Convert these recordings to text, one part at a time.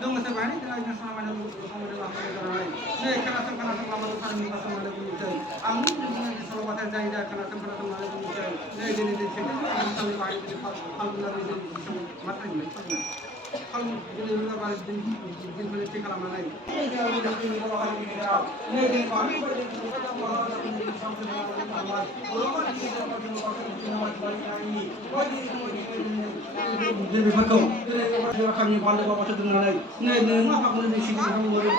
Dong sa bani tengah yang sama dengan nih karena lama tuh kan minta sama lagi muncul. Amu dengan selalu batal jaya karena lagi muncul. Nih ini cerita sampai bani itu hal benar itu mata ini. Hal ini luar biasa din politik kalau mana ini. Ini kalau kita ini kalau hari ini kita nih kami berdebat bahwa ini sampai dengan amat. Orang ini kita berdebat ini. Jadi betul. Jadi kami pada bapak sebenarnya. Nih apa pun di sini kami boleh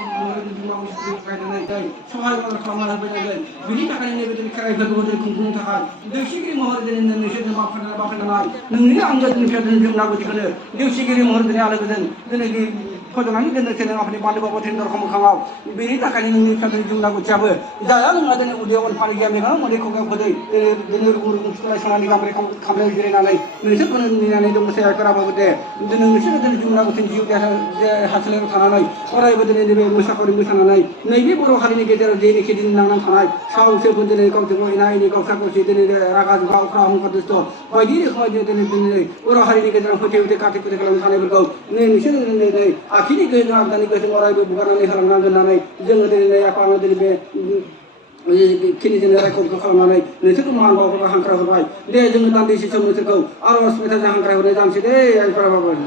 mau kaitan nih. Soal kalau kamar benar. Bini tak ini betul Kherai Hwnai dari kumpul tak. Dewsi kiri mohon dari Indonesia dan bapak nama. Nunggu anggota Indonesia dan jumlah kita. Dewsi kiri mohon dari ala betul. Jadi Kodongan dan channel apa ni pada bapak tender kamu kangau. Bini tak ini kita jumlah kita ber. Jangan ada ni udah orang paling yang mereka mereka kau kodai. Jadi urus sekolah sana ni kami kami jadi nalai. Indonesia pun ni nalai itu mesti kerap betul. Indonesia dan jumlah kita jiu dia hasil sana nai. Orang betul ni dia mesti kau di sana nai. Nabi baru hari ni kita jadi kita nang sana. Kau sepun jadi kau tengok ini kau sakau sih jadi rakyat kau kerahun kau tu. Bagi dia kau jadi ni orang hari ni kita hotel kaki kita kalau sana berkau. Indonesia ni akhirnya kita nak ni kita orang bukan ni haram nang nai. Jangan jadi ni apa nak jadi be. Kini jenis rekod kalau mana ni, nanti tu mahal bawa orang kerja berbaik. Dia jangan tanda sisa muncul kau. Arwah sebentar jangan kerja berbaik jam sini, ayah kerja berbaik.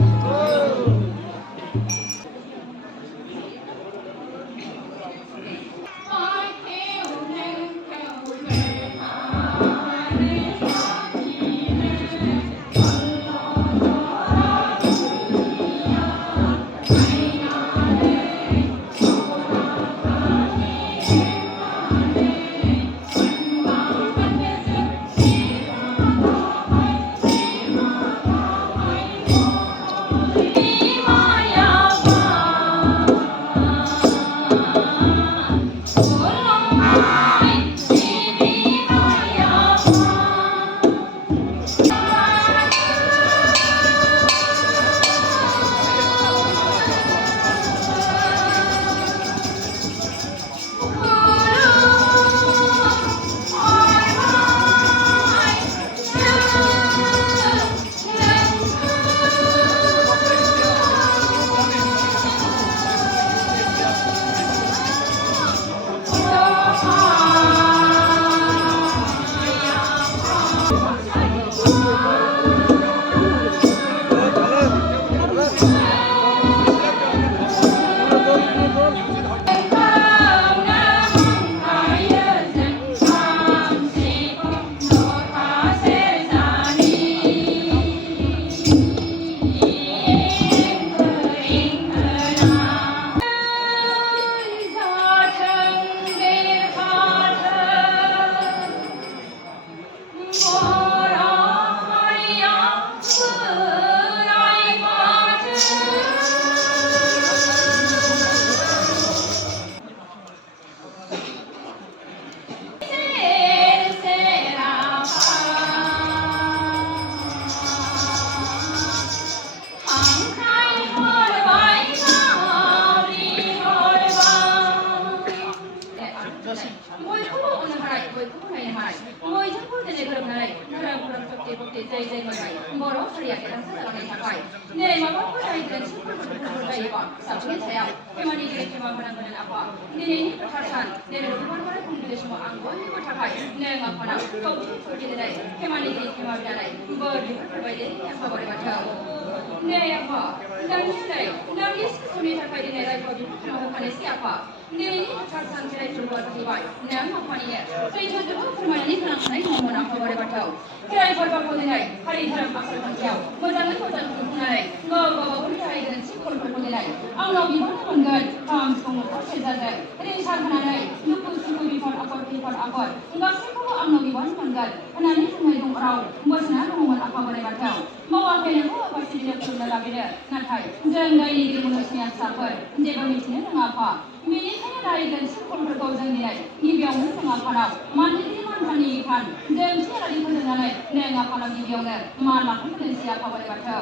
बेनिखायनो रायगोन सुबुंफोरखौ जों दिनै गिबियावनो जों आफानाव मानसिनि मानथानि than जों थियारि फोजोबनानै नों आफानाव गिबियावनो मान लाखिनो दोनसै आफा बोराइ बाथौ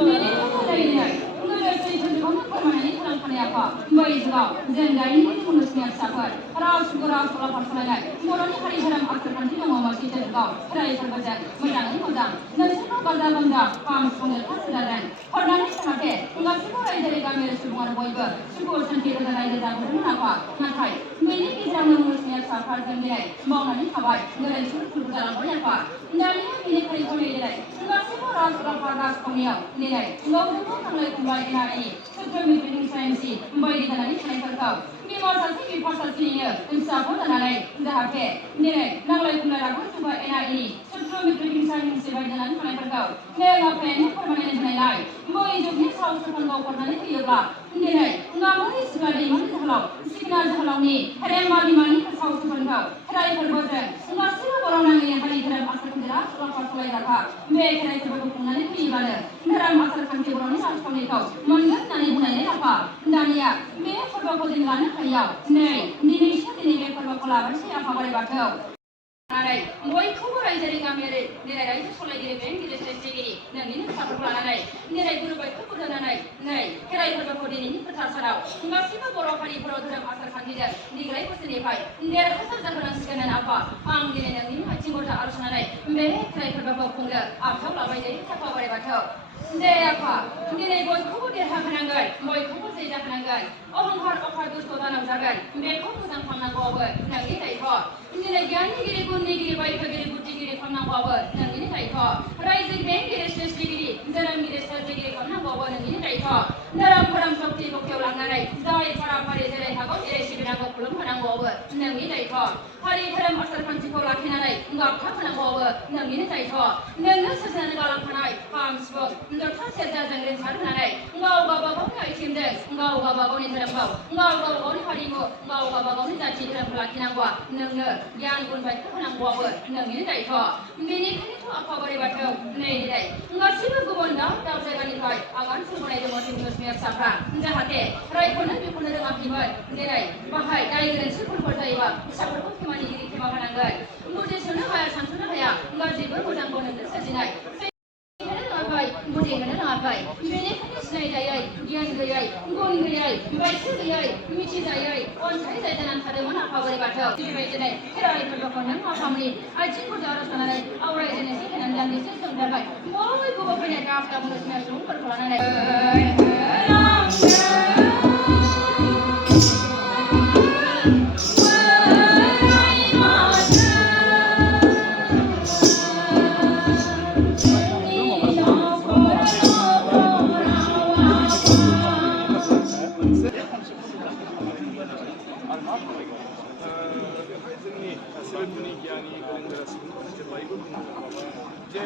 बेनिखायनो दिनै गोदो सैथोखौनो फोरमायनानै होलांखानाय आफा बै जुगाव जों दाइननि मुलुगनि फिसाफोर राव सलाफार सालायनाय बर'नि हारि धोरोम आसार खान्थि दङमोन सैथो जुगाव खेराइ फोरबोजों मोजाङै मोजां नोंसोरखौ गाजा गोमजा खाम सिफुं जथा सेरजाजों हरनानै जाहाथे गासैबो रायजोआरि गामियारि सुबुङानो बयबो सुखु सान्थि गोजोन रायजो जाबोदोंमोन आफा नाथाय बेनि गेजेरावनो मुलुगनि फिसाफोर जों दिनै मावनानै थाबाय गोरोन्थिफोर भुल जालांबाय आफा दानिया बेनिखायनो दिनै गासैबो राजखान्थियाव दिनै गावजों गाव नांलाय खमलाय एना एनि सुद्र मिटिं साइन्सि बायदि जानानै थानायफोरखौ बिमा सासे बिफा सासेनिनो फिसाफोर जानानै जाहाथे दिनै नांलाय खमलाय रागा जोंबा एना एनि सुद्र मिटिं साइन्सि बायदि जानानै थानायफोरखौ नों आफायानो फोरमायनानै होनायलाय बै जुगनि साव सोरखारखौ हरनानै होयोब्ला दिनै गामोननि सिख्ला दैमानि जोहोलाव सिखना जोहोलावनि रेमा बिमानि साव सोरखारखौ खेराइ फोरबोजों गासैबो बर' नाङै हारि धोरोम आसार खान्थि राजखान्थि सालायग्राफ्रा बे खेराइ फोरबोखौ खुंनानै फैयोब्लानो धोरोम आसार खान्थि बर'नि राजथावनिखौ मोनगोन होननानै बुंनानै आफा दानिया बे फोरबोखौ जों लानो हायैयाव दिनैसो बे फोरबोखौ लाबायसै आफा बोराइ बाथौ बयखौबो रायजोआरि गामियारि दिनै रायजो सलायगिरि बेंगिरि सायथिगिरि नोंनिनो फिसाफोरखौ लानानै दिनै गुरु बायखौ फोजोबनानै खेराइ फोरबोखौ दिनैनि फोथार साराव गासैबो बर' हारि बर' धोरोम आसार खान्थिजों दिग्राय बोसोरनिफ्राय देरहासार जाहोनांसिगोन आफा आं दिनै नोंनि आथिं गथा आर'जनानै बे खेराइ फोरबोखौ खुंनो आखायाव लाबाय जायो आफा बोराइ बाथौ दे आफा दिनै बयखौबो देरहाहोनांगोन बयखौबो जै जाहोनांगोन अहंकार अखार दुस्थ दानाव जागोन बेखौ मोजां खालामनांगौआबो नोंनि दायथ' दिनै गियानगिरि गुनिगिरि बायथ'गिरि बुद्धिगिरि खालामनांगौआबो नोंनि दायथ' रायजो बेंगिरि सृष्टिगिरि जोनोमगिरि सोरजिगिरि खालामनांगौआबो नोंनि दायथ' धोरोम सक्ति बक्तियाव लांनानै जाय फाराफारि जेरै हागौ एरै सिबिनांगौ खुलुमहोनांगौआबो नोंनि दायथ' हारि धोरोम आसार खान्थिखौ लाखिनानै गाबथा होनांगौआबो नोंनिनो दायथ' नोंनो सोरजिनानै गालांखानाय खाम सिफुं जथा सेरजाजों रिंसार होनानै गाव गावबागावनि आइथिंजों गाव गावबागावनि धोरोमखौ गाव गावबागावनि हारिमु गाव गावबागावनि जाथि धोरोमखौ लाखिनांगौआ नोंनो गियान गुन बायखौ होनांगौआबो नोंनिनो दायथ' बेनिखायनोथ' आफा बोराइ बाथौ दिनै गासैबो गुबुन दाब दाब जायगानिफ्राय आगान सुरबोनाय दङ हिन्दुसमिया फिसाफ्रा जाहाथे रायखौनो बेखौनो रोङाखैमोन दिनै बाहाय दाय गोरोन्थि भुलफोर जायोबा फिसाफोरखौ खेमानिगिरि खेमा होनांगोन बुजिस'नो हाया सानस'नो हाया गाज्रिबो मोजांबो नोंनो सोरजिनाय बुजिहोनो रोङाखै बेनिखायनो सिनायजायै गियान गैयै गुन गैयै बायथो गैयै मिथिजायै अनसायजायै जानानै थादोंमोन आफा बोराइ बाथौ बेबायदिनो खेराइ फोरबोखौ नों आफामनि आथिं गुदि आर'ज लानानै आवरायजेननोसै होननानै दान्दिसे सम जाबाय बयखौबो फैनाय गाब गाब मुलुगनि सुबुंफोरखौ लानानै जोंनि गासैबो गुनि गियानि गोरों गोरा सुबुंफोरा जेब्लायबो बुङो जे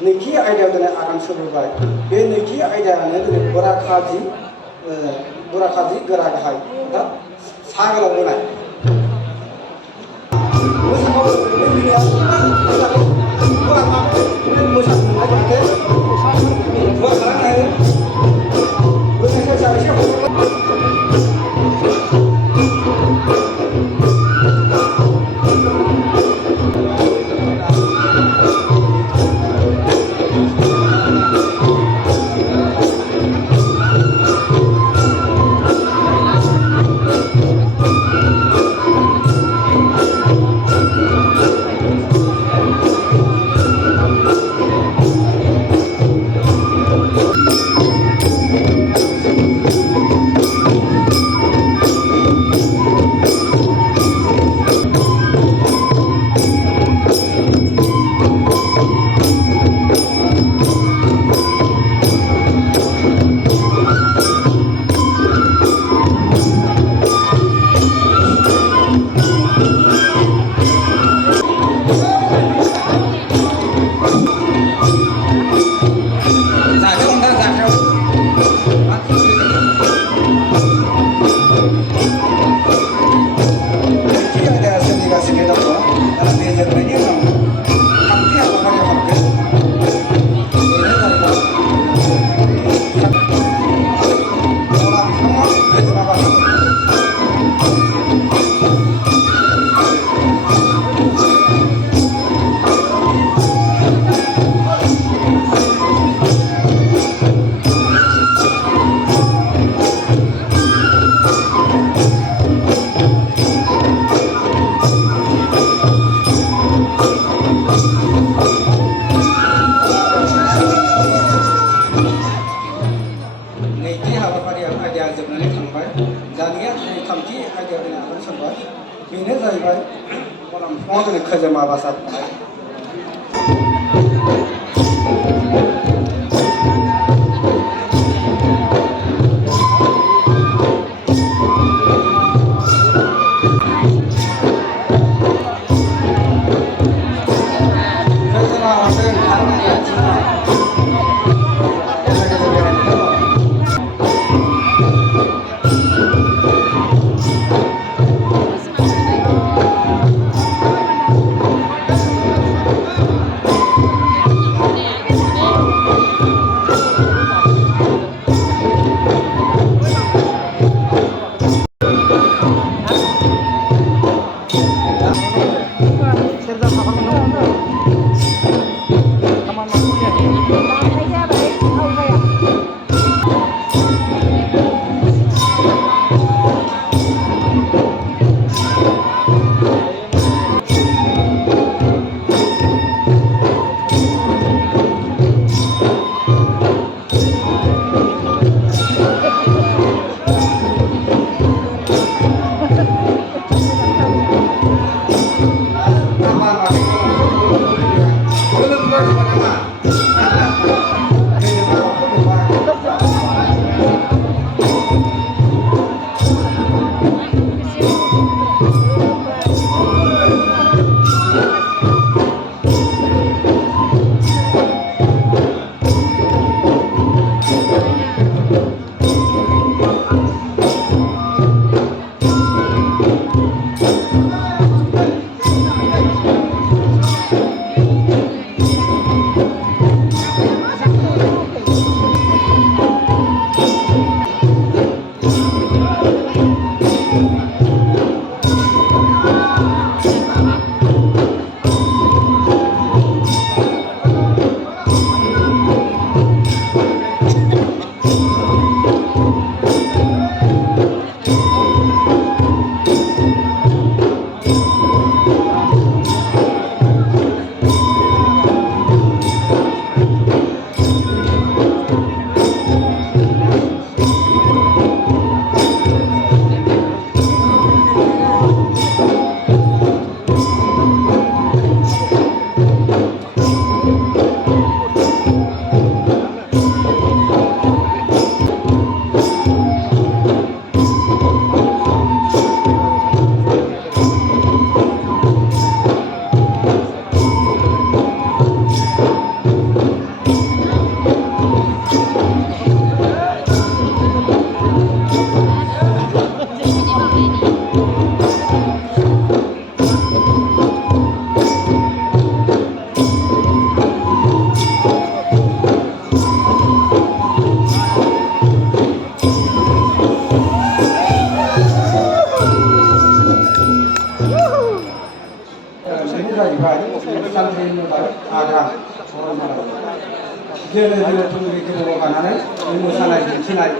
नैथि आयदायाव दिनै आगान सुरबाय बे नैथि आयदायानो दिनै बराखाजि गोरा गाहाय दा सा गोलाव बोनाय खैजोमा बासा सानथ्रि नुबाय आग्रा गेले गेले थुंग्रि गेलेबाव गानानै मोसानाय दिन्थिनाय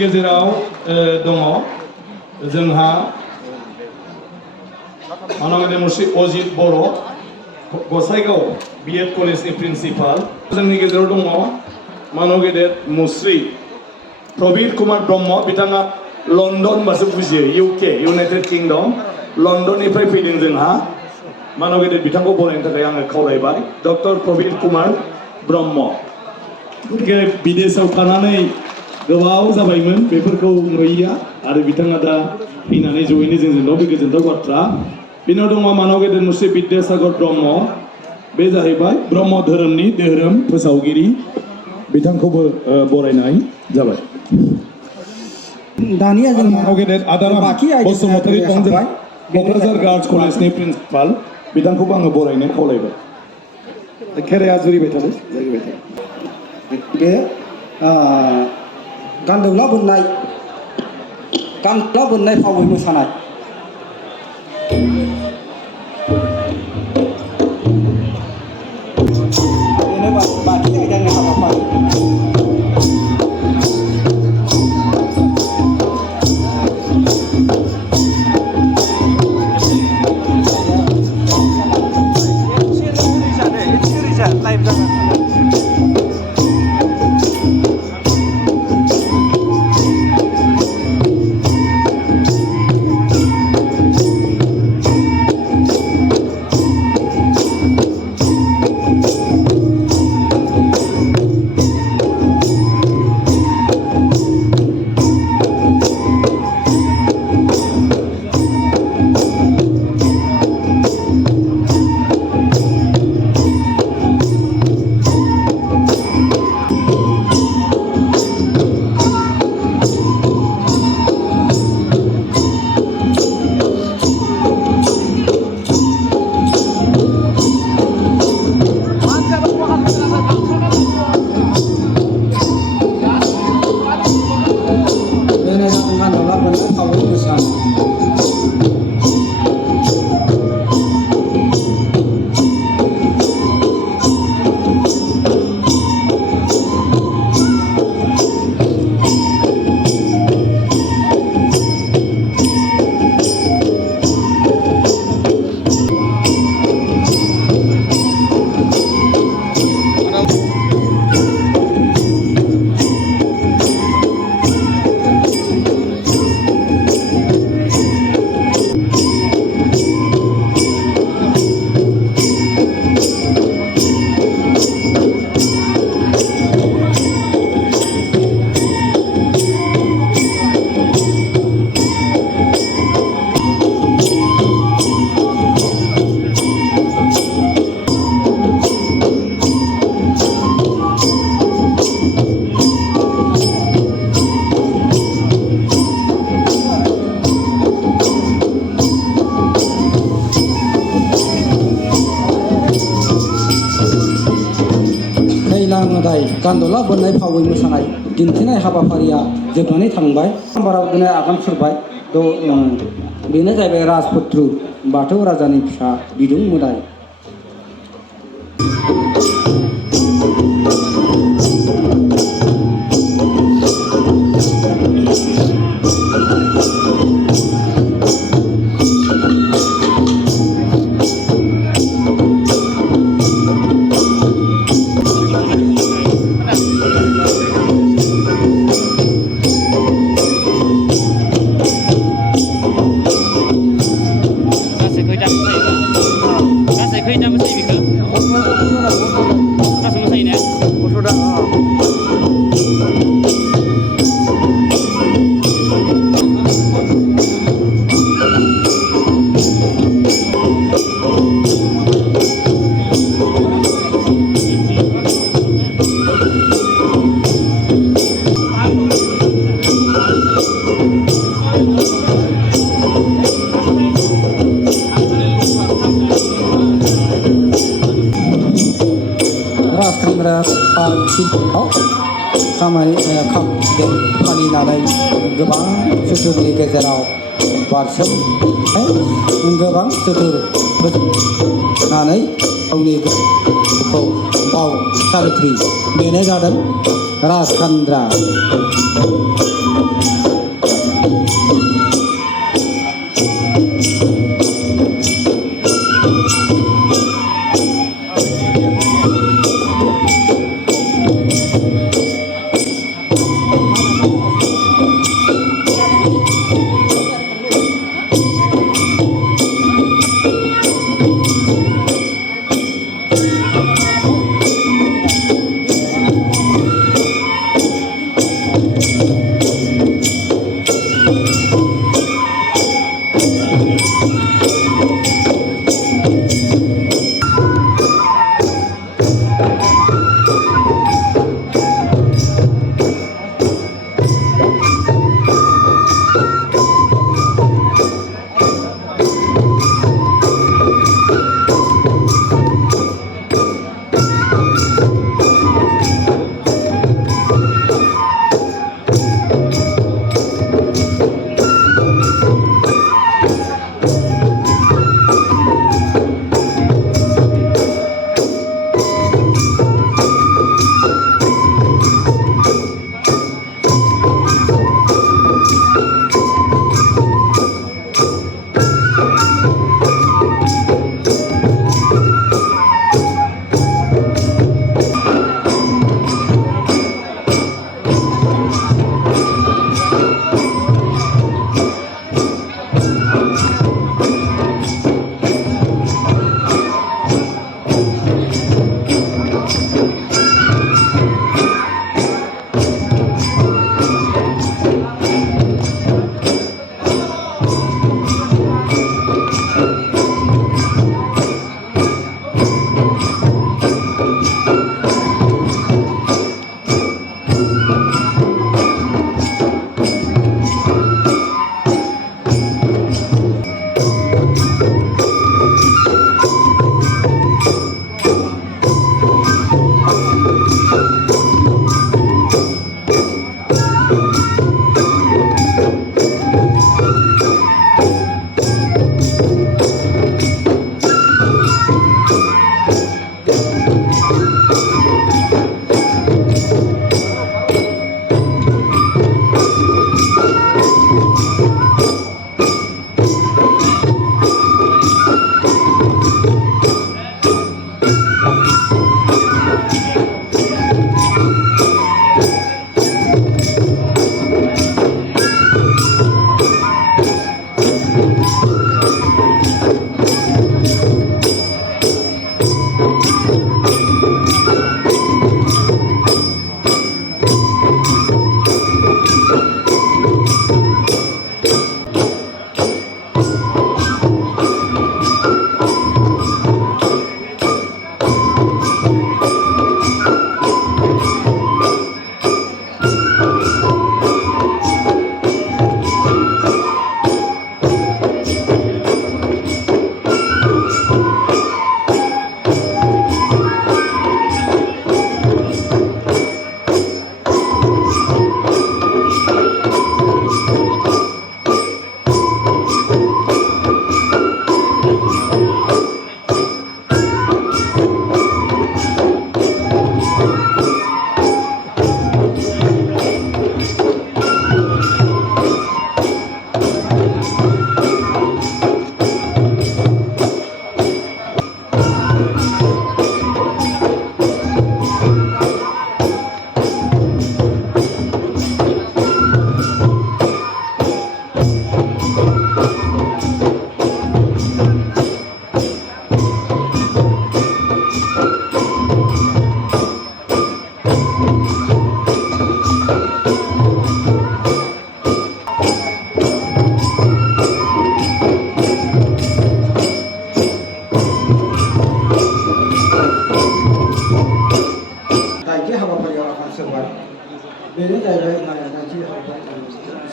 गेजेराव दङ जोंहा मानगदेर मुस्रि अजित बर' गसाइगाव बिएड कलेजनि प्रिन्सिपाल जोंनि गेजेराव दङ मानगदेर मुस्रि प्रबिर कुमार ब्रह्म बिथाङा London bahasa buजियो UK United Kingdom लन्डननिफ्राय फैदों जोंहा मानव गेदेर बिथांखौ बरायनो थाखाय आङो खावलायबाय डक्टर प्रबीण कुमार ब्रह्म गतिके विदेशाव थानानै गोबाव जाबायमोन बेफोरखौ नुयैया आरो बिथाङा दा फैनानै जयैनो जोंजों दं बे गोजोनथाव बाथ्रा बिनाव दङ मानव गेदेर मुस्रि विद्यासागर ब्रह्म बे जाहैबाय ब्रह्म धोरोमनि धोरोम फोसावगिरि बिथांखौबो बरायनाय जाबाय दानिया जों मानव गेदेर आदाराम बसुमतारी दं जों क'क्राझार गार्लस कलेजनि प्रिन्सिपाल बिथांखौबो आङो बरायनो खावलायबाय खेराइआ जुरिबाय थादों जारिबाय थादों बे गान्दौला बोननाय फावै मोसानाय बेनो बाथि आयदानि हाबाफारि गान्दौला बोननाय फावै मोसानाय दिन्थिनाय हाबाफारिया जोबनानै थांबाय बाराव दिनै आगान सुरबाय बेनो जाहैबाय राजपुत्र बाथौ राजानि फिसा बिदुं मोदाय खामानि फालिनानै गोबां सुथुरनि गेजेराव बारसोम गोबां सुथुर फोजोबनानै गावनि गोसोखौ बाव सारिथ्रि बेनो जादों राजखान्द्रा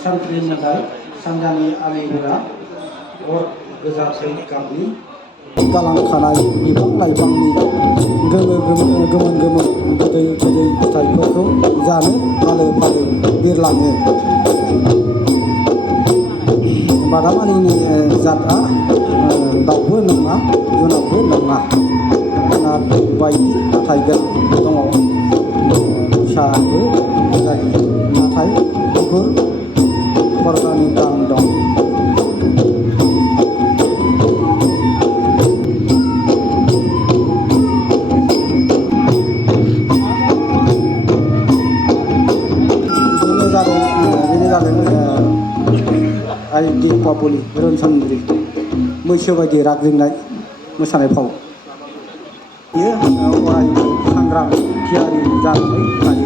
सानथ्रिनिफ्राय सानजानि आलिगोरा अर गोजासै गाबनि गालांखानाय बिफां लाइफांनि गोमोन गोदै फिथाइफोरखौ जानो फालो फालो बिरलाङो। बादामालिनि जातआ दाउबो नङा जुनारबो नङा, जुनार बायदि हाथाइ गोनां दङ, फिसाबो जायो, नाथाय गुफुर खरगानि गां दं। बेनो जादों आइदि पापुलि रोनसोन्द्रि मैसो बायदि राग जोंनाय मोसानाय फाव। बियो अरायबो सांग्रां थियारि जानानै थायो।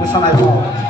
Mwsanai Paul.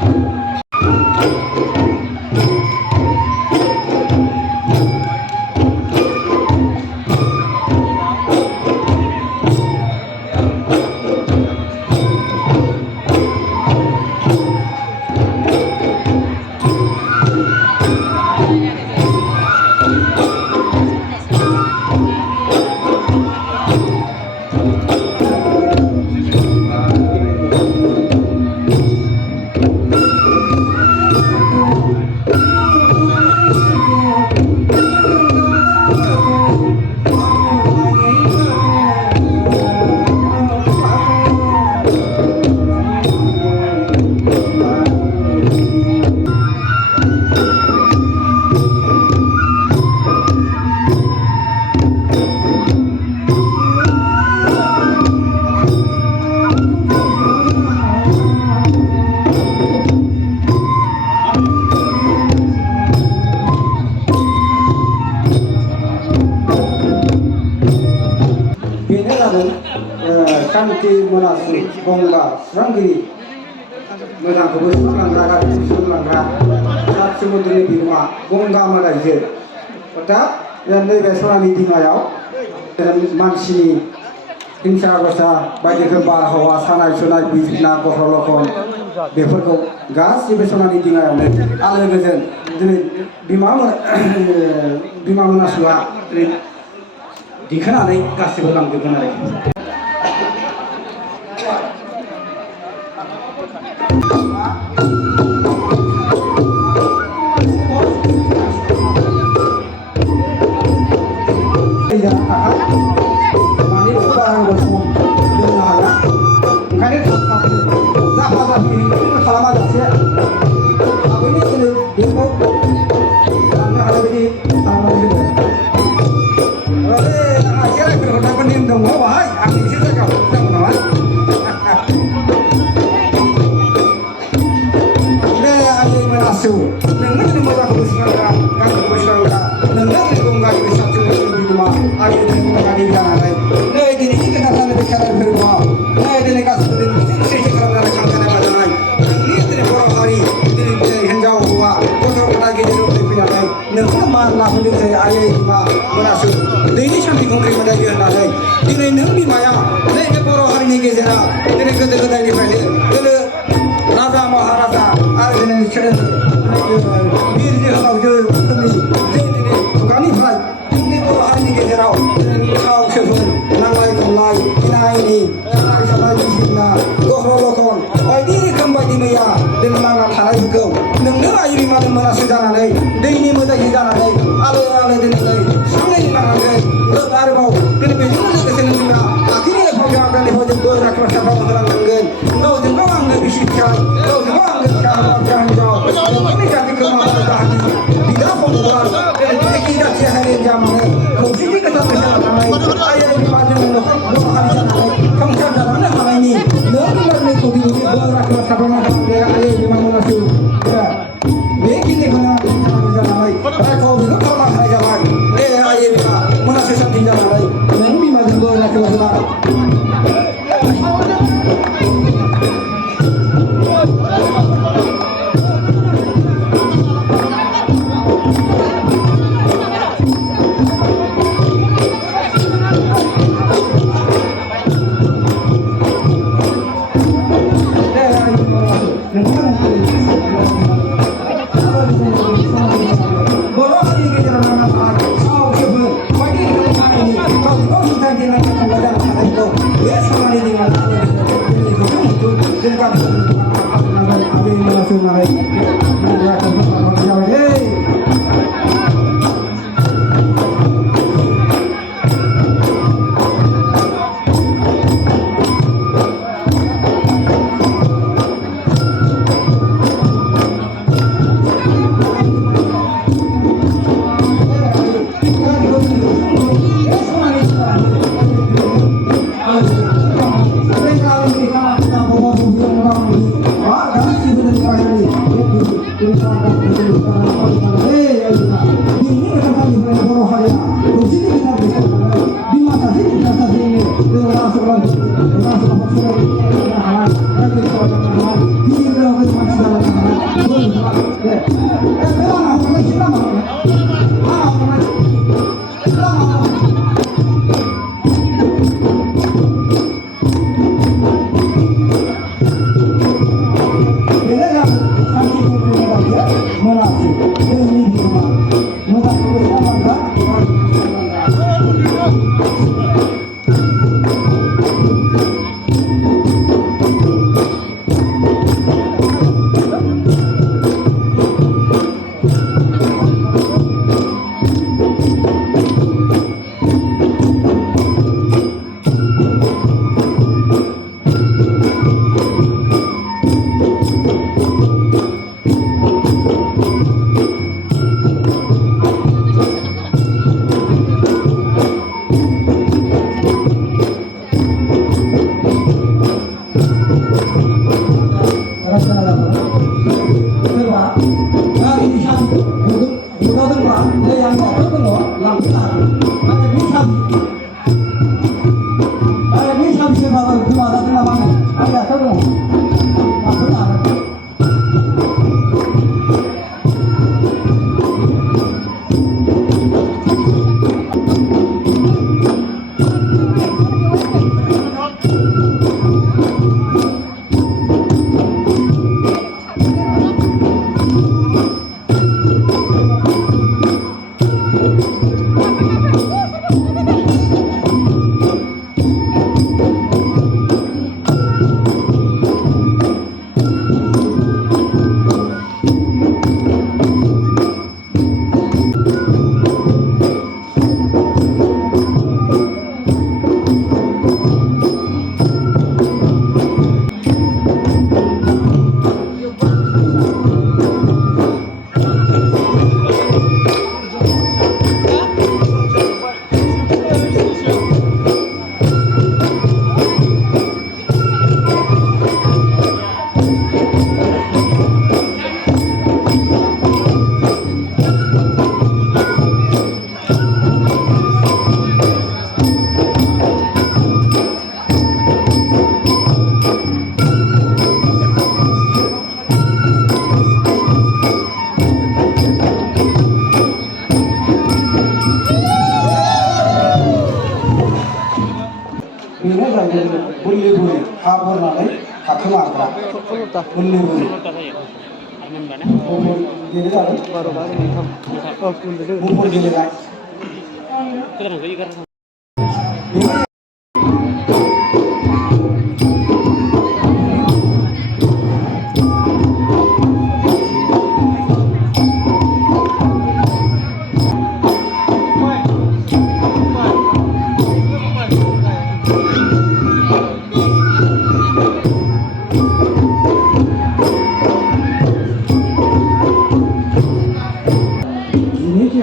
Kanti Monasu Bongga Sanggi Mo장 Kubus Langga Langga Saat Semudri Bima Bongga Malaise Kota dan nebe Sonani Dingayaw dan Mansini Himsa Gosa bagi gembar hawa sanai sunai bisna Rwkhwm beforko गासिबो Sonani Dingayaw आलो गोजोन दिनै बिमा मोनासुआ दिखोनानै गासिबो लांजोबगोन आरो Rwkhwm बेनो जाहैबाय बोरलि बुरि हा बोरनानै थाखोमाग्रा बोरलि बुरि बेनो जाबाय मुफुर गेलेनाय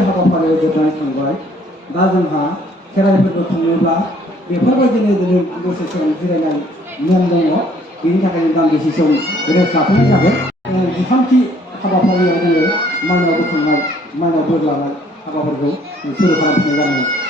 हाबाफारियाव जोबनानै थांबाय दा जोंहा खेराइ फोरबो खुंनोब्ला बेफोरबायदिनो जोङो दसे सम जिरायनाय नेम दङ बेनि थाखायनो दान्दिसे सम रेस्ट लाथ'नाय जागोन जिथामथि हाबाफारियाव जोङो माइनाव बोखांनाय माइनाव बोर लानाय हाबाफोरखौ सुरु खालामफिननाय जागोन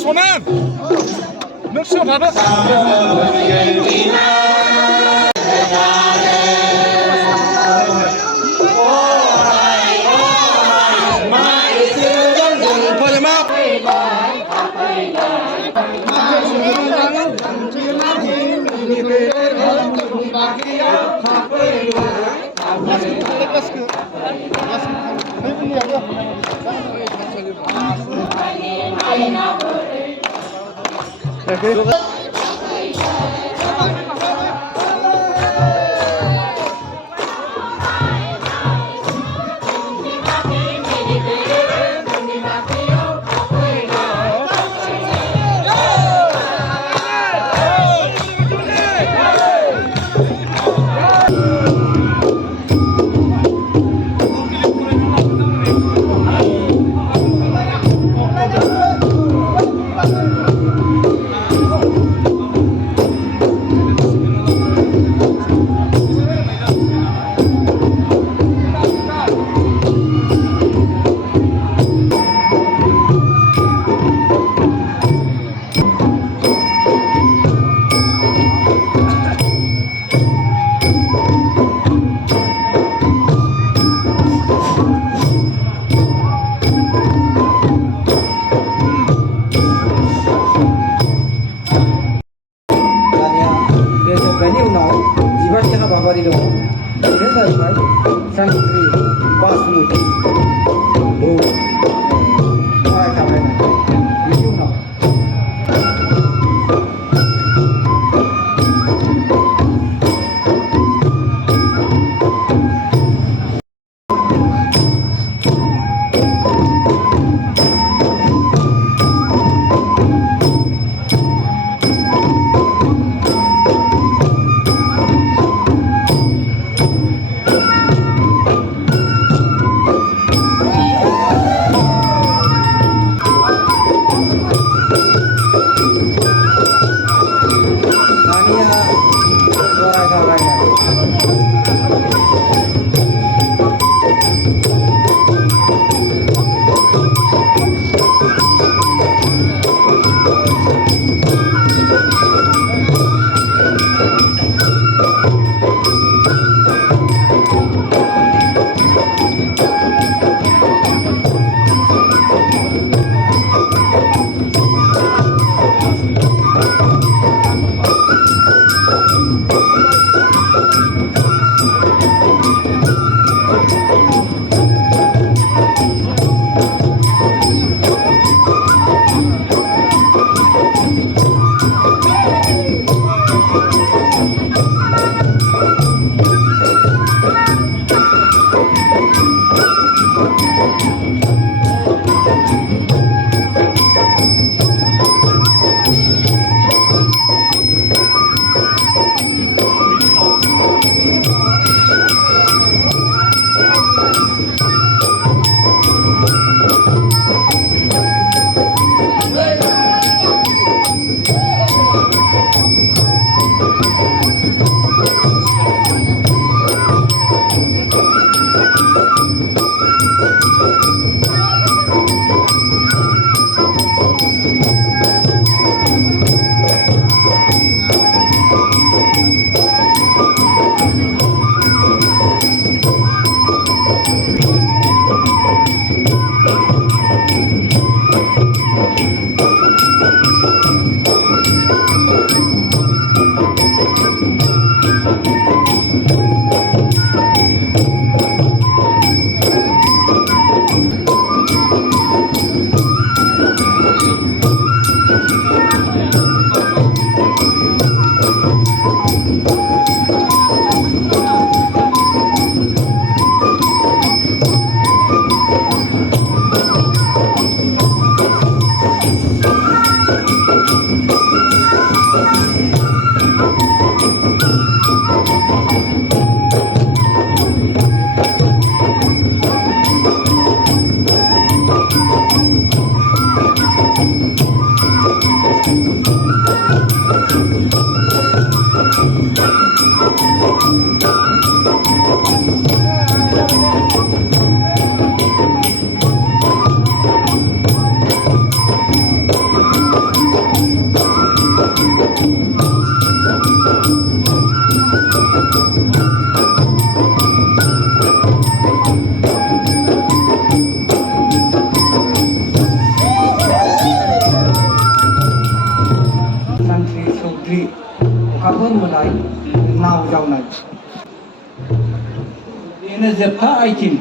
Sonan! Nước siêu thật đó! जानाय नाव जावनाय बेनो जोबथा आइटेम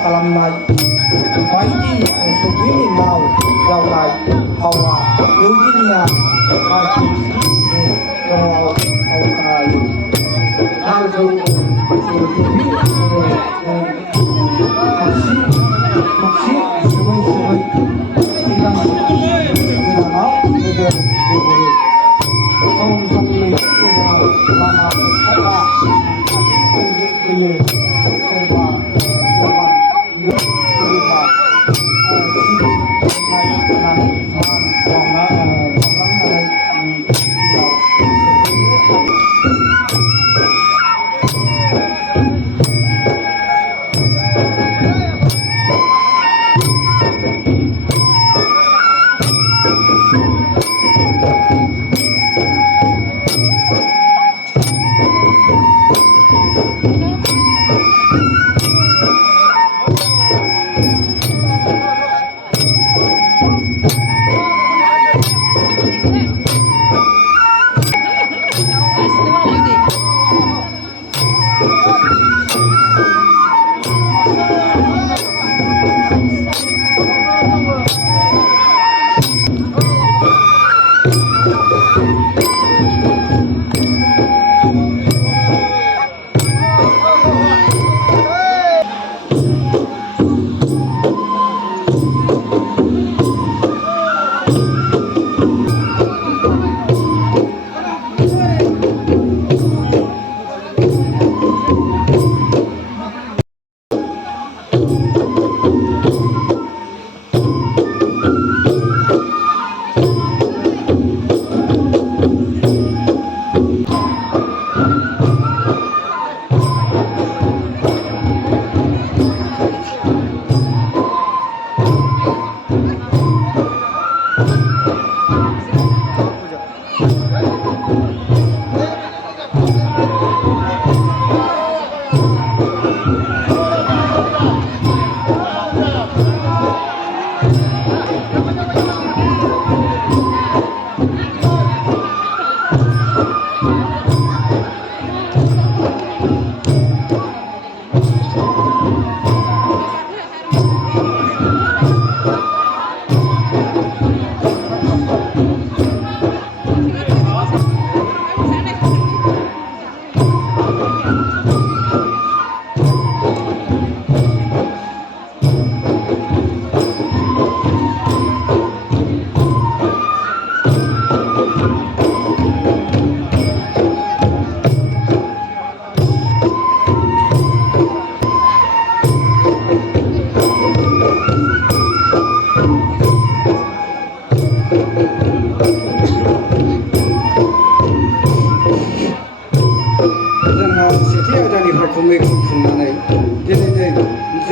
खालामनाय बायदि सुबुंनि नाव जावनाय हावा दौदिनिया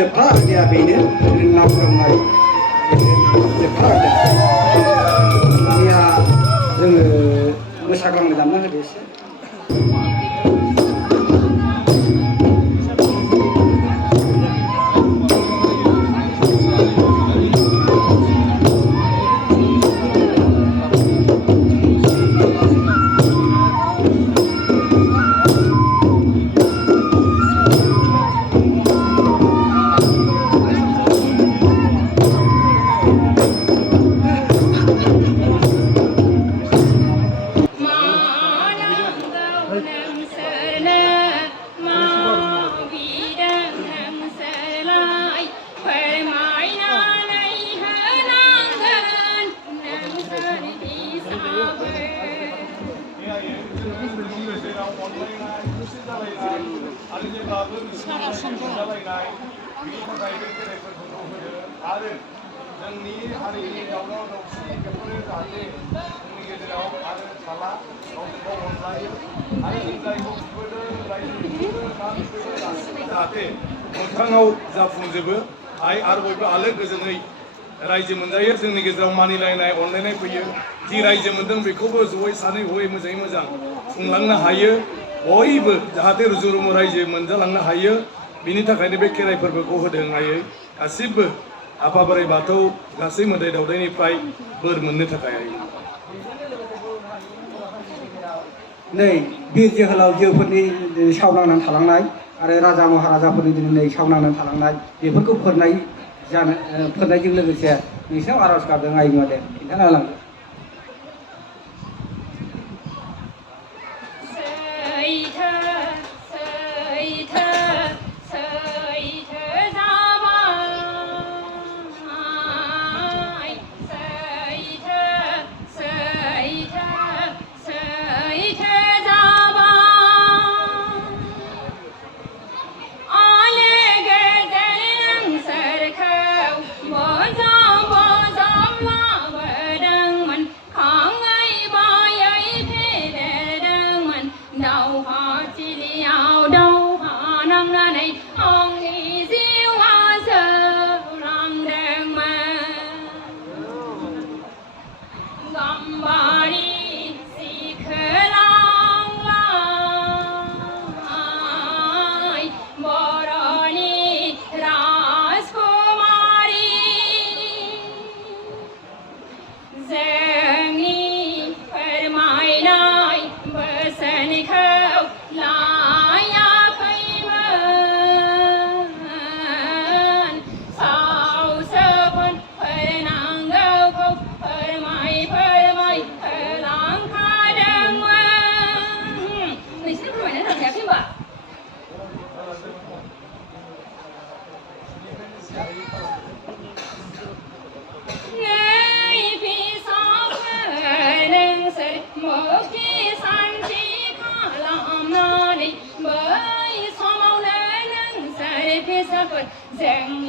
जोबथा आयदाया बेनो ना गुरनाय जोबथा आयदा दानिया जोङो मोसाग्लांनो दामना होदो एसे आरो जेब्लाबो जालायनाय बिनि थाखाय बे खेराइफोरखौ होदों आरो जोंनि हारिनि दावराव दावसि बेफोरो जाहाथे जोंनि गेजेराव आरो थाला गावजों गाव अनलायो आरो जों जायखौ बिबोदों रायजो बिबोदों मा बिबोदों जाहाथे मोगथाङाव जाफुंजोबो आरो बयबो आलो गोजोनै रायजो मोनजायो जोंनि गेजेराव मानिलायनाय अनलायनाय फैयो जि रायजो मोनदों बेखौबो जयै सानै हयै मोजाङै मोजां खुंलांनो हायो बयबो जाहाथे रुजु रुमु रायजो मोनजालांनो हायो बिनि थाखायनो बे खेराइ फोरबोखौ होदों आयै गासिबो आफा बोराइ बाथौ गासै मोदाय दावदायनिफ्राय बोर मोननो थाखाय नै बिर जोहोलावजोफोरनि सावनांनानै थालांनाय आरो राजा महाराजाफोरनि दिनै सावनांनानै थालांनाय बेफोरखौ फोरनायजों लोगोसे नोंसिनाव आर'ज गाबदों आइ मादे खिन्थाना होलांदो Zeng